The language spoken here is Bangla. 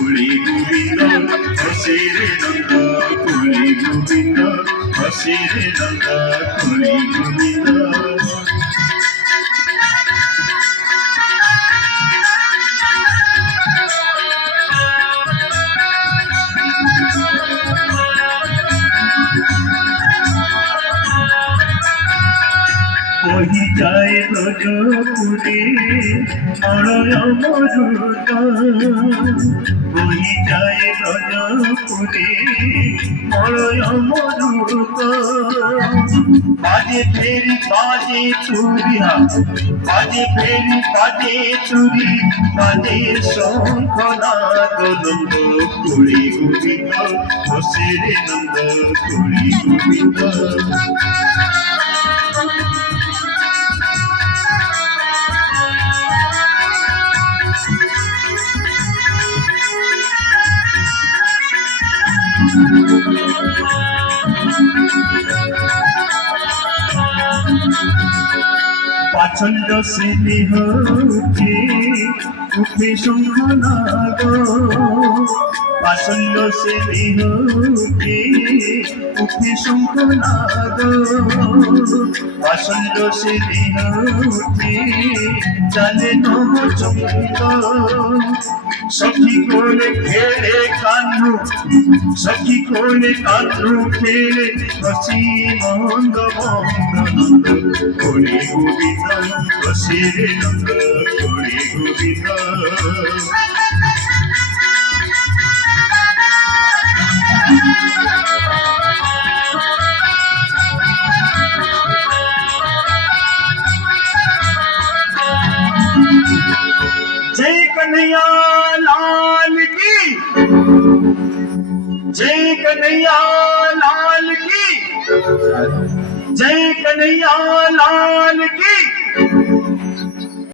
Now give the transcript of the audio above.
কুড়ি গোবিন্দ হসিরে নন্দ কুড়ি গোবিন্দ হসিরে নন্দ কুড়ি গোবিন্দ বহি যায় ব্রজপুরে মলয় মরুত বহি যায় ব্রজপুরে মলয় মরুত বাজে ফেরি বাজে চুরি বাজে ফেরি বাজে চুরি বাজে শঙ্খনাদ নন্দ কুড়ি গোবিন্দ হসিরে নন্দ কুড়ি গোবিন্দ পাচন্ড স্নেহ উঠে উঠে শঙ্খনাদ পাচন্ড স্নেহ উঠে উঠে শঙ্খনাদ পাচন্ড স্নেহ উঠে জানে নব চন্দ সখী কোলে খেলে কান্নু সখী কোলে কান্নু খেলে হসি মন্দ মন্দ নন্দ কুড়ি গোবিন্দ হসিরে নন্দ কুড়ি গোবিন্দ जय कन्हैया लाल की जय कन्हैया लाल की जय कन्हैया लाल की